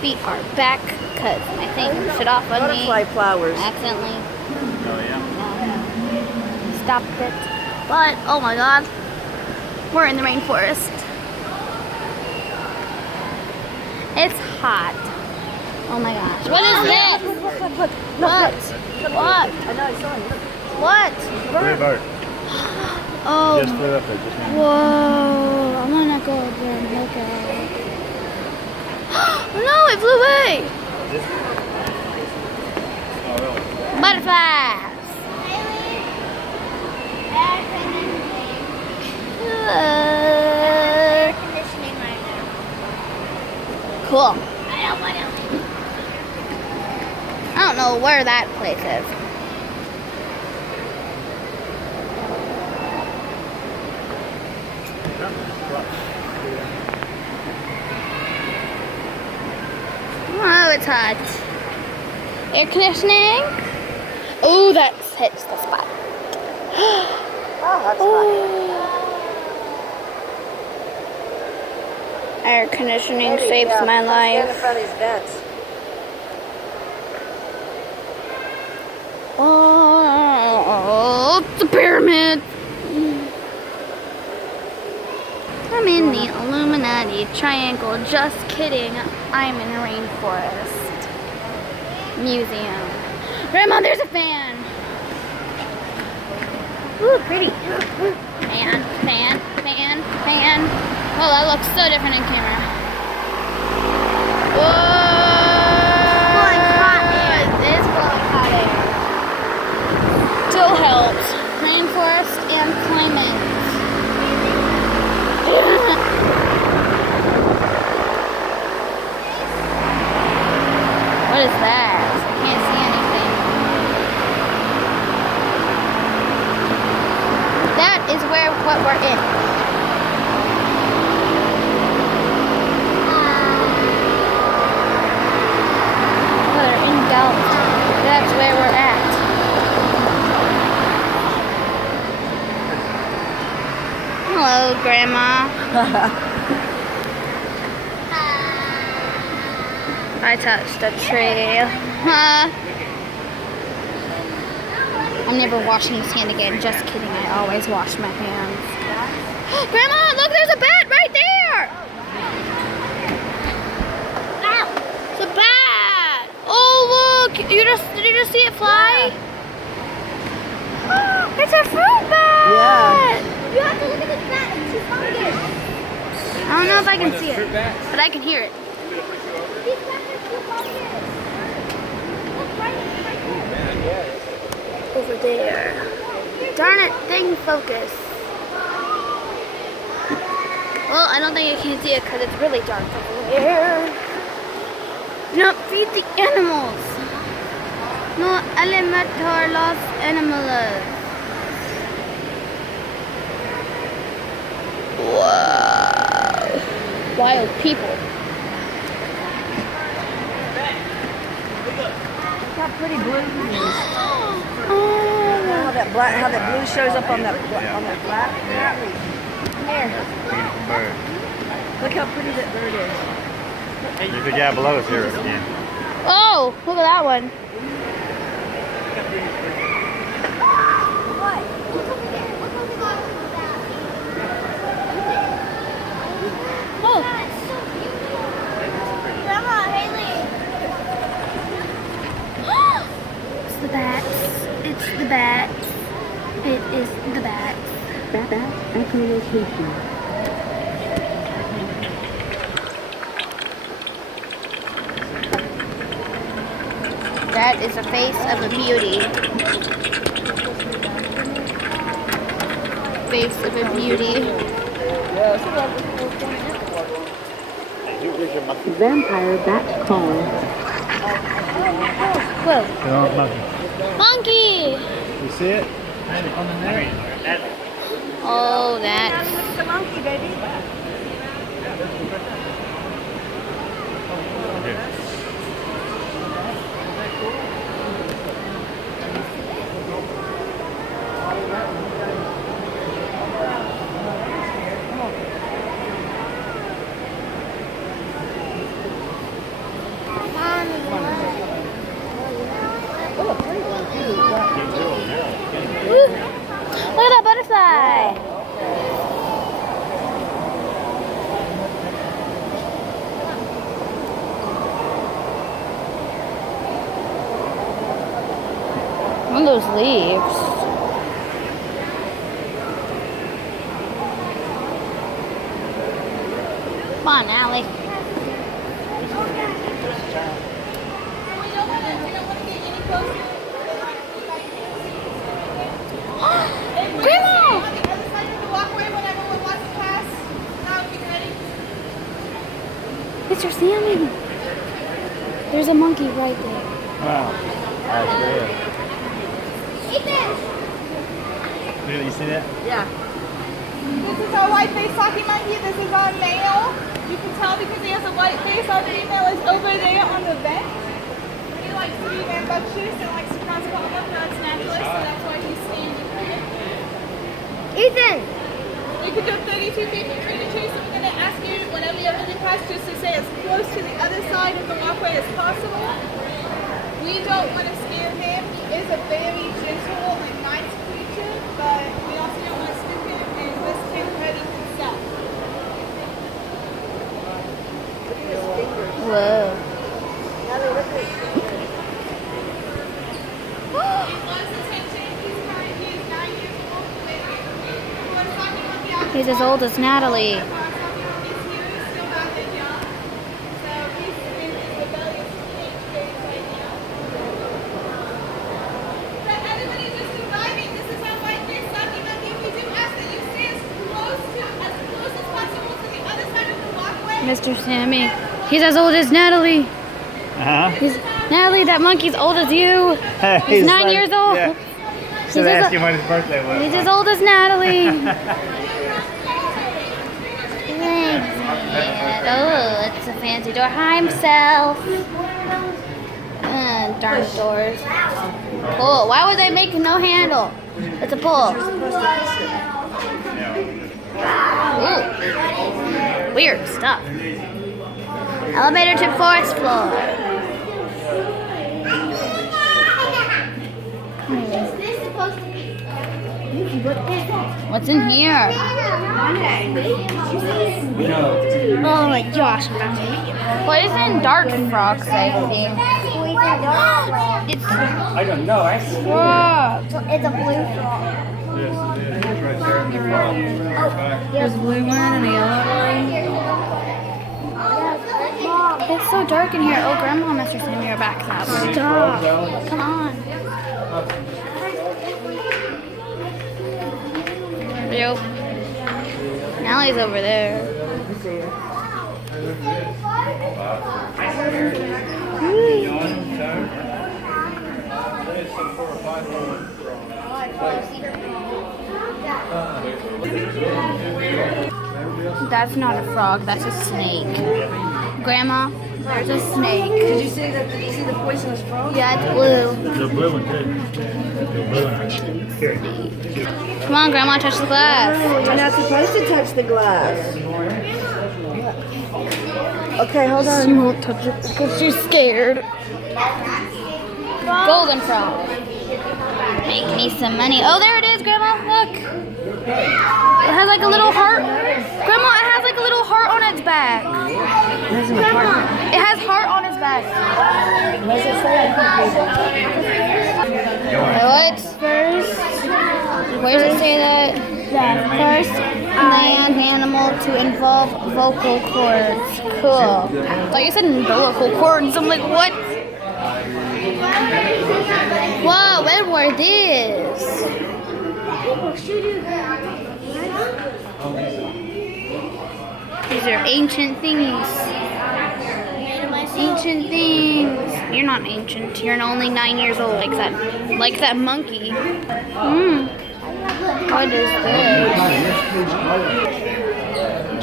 feet are back because I think it shut off on me. Butterfly flowers. Accidentally. Oh, yeah. Stopped it. But, oh my god. We're in the rainforest. It's hot. Oh my gosh. What is this? Look. What? What? I know, I saw it. Look. What? Blue bird. Oh. Just flew up there just now. Whoa. I want to go over there and look at it. No, it flew away. Oh, really? Butterflies. Air conditioning right now. Cool. I don't want to leave. I don't know where that place is. Oh, it's hot. Air conditioning. Oh, that hits the spot. Oh, that's Air conditioning Maybe, saves yeah. my Stand in life. front of these vents. Oh, it's a pyramid. I'm in the Illuminati Triangle. Just kidding. I'm in a rainforest museum. Grandma, there's a fan. Ooh, pretty. Fan, fan, fan, fan. Oh, that looks so different in camera. Whoa! Blowing hot air. It is blowing hot air. Still helps. Rainforest and climate. What is that? I can't see anything. That is what we're in. We're in Delta. That's where we're at. Hello, Grandma. I touched a tree. I'm never washing his hand again. Just kidding. I always wash my hands. Grandma, look, there's a bat right there. Ow, it's a bat. Oh, look. Did you just see it fly? It's a fruit bat. Yeah. You have to look at this bat. She's hungry. I don't know if I can see it, but I can hear it. These bats are too hungry. Look right here. Over there. Darn it, thing focus. Well, I don't think I can see it because it's really dark over there. No, feed the animals. No alimentar los animales. Whoa. Wild people. Look how pretty blue it is. Oh. How that blue shows up on that black. Come here. Beautiful bird. Look how pretty that bird is. There's a guy below us here again. Oh, look at that one. What? Look over there. Look over there. Oh. That's so beautiful. Grandma, Haley. It's the bats. It's the bats. It is the bats. Bat echolocation. That is the face of a beauty. Face of a beauty. Vampire bat call. Whoa. Monkey. Monkey! You see it? On the net. Oh, that's... Look at the monkey, baby. Look at those leaves. Come on, Allie. Grandma! Mr. Sammy. There's a monkey right there. Wow. That's good. Ethan! Look at, you see that? Yeah. This is our white-faced hockey monkey. This is our male. You can tell because he has a white face. Our female is over there on the bench. He likes to be rambunctious and likes to cross all up. No, it's naturalist, so that's why he's standing there. Ethan! You can jump 32 feet from tree to tree, so we're going to ask you whenever you're really pressed just to stay as close to the other side of the walkway as possible. We don't want to scare him. He is a very gentle and nice creature, but we also don't want to spook him and risk him hurting himself. Whoa. He loves attention. He's kind. He is 9 years old. We're talking about the outdoor He's as old as Natalie. He's here. He's still not that young. So he's in his rebellious teenage phase right now. But everybody just surviving. This is our white-faced hockey monkey. We do ask that you stay as close as possible to the other side of the walkway. Mr. Sammy. He's as old as Natalie. Uh-huh. Natalie, that monkey's old as you. He's 9 years old. Yeah. He's Should as- ask him when his birthday was. He's as old as Natalie. Oh, it's a fancy door. Hi, himself. Darn doors. Pull. Why would they make no handle? It's a pull. Ooh. Weird stuff. Elevator to 4th floor. This is supposed to be. What's in here? Oh my gosh, I'm about to hit you. Poison dart frogs, I think. It's I don't know. I see. frogs. It's a blue frog. Yes, it is. It's right there in the front. There's a blue one and a yellow one. It's so dark in here. Oh, Grandma and Mr. Sammy are back that way. Stop. Come on. Yo. Nallie's over there. That's not a frog, that's a snake. Grandma, there's a snake. Did you see the poisonous frog? Yeah, it's blue. The blue one, too. The blue one. Here. Come on, Grandma, touch the glass. You're not supposed to touch the glass. Okay, hold She on. won't touch it because she's scared. Golden frog. Make me some money. Oh, there it is, Grandma. Look. It has like a little heart. Grandma, it has like a little heart on its back. It has heart on its back. What? First. Where does it say that? The first land animal to involve vocal cords. Cool. I thought you said umbilical cords. I'm like, what? Whoa, when were these? These are ancient things. Ancient things. You're not ancient. You're only 9 years old, like that monkey. What is this?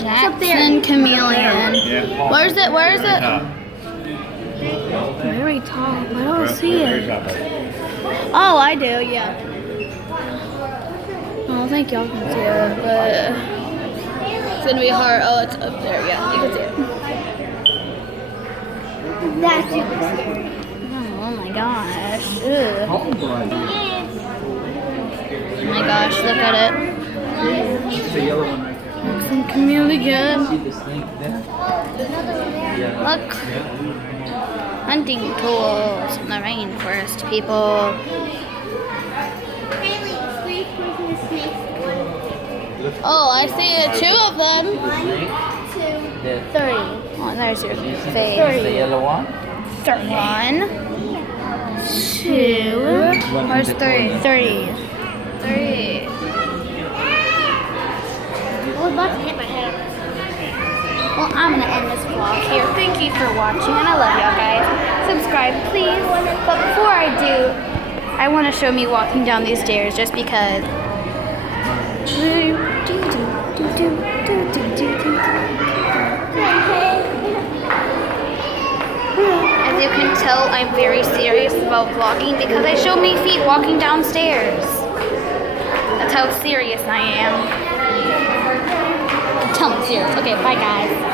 Jackson chameleon. Yeah. Where's it? Where is it? Top. Very top. I don't see Very it. top. Oh, I do. Yeah. I don't think y'all can see it, but it's gonna be hard. Oh, it's up there. Yeah, you can see it. That's super scary. Oh my gosh. Ugh. Oh my gosh, look at it. It's a yellow one right there. Jackson chameleon. See this thing there? Look. Hunting tools in the rainforest, people. Haley, three poisonous snakes. Oh, I see two of them. 1, 2, 3. Oh, there's your The face. yellow one? 1, 2. Where's 3? 3. 3. I was about to hit my head. Well, I'm gonna end this vlog here. Thank you for watching, and I love y'all guys. Subscribe, please. But before I do, I want to show me walking down these stairs just because. As you can tell, I'm very serious about vlogging because I show my feet walking downstairs. That's how serious I am. Tell me serious. Okay, bye guys.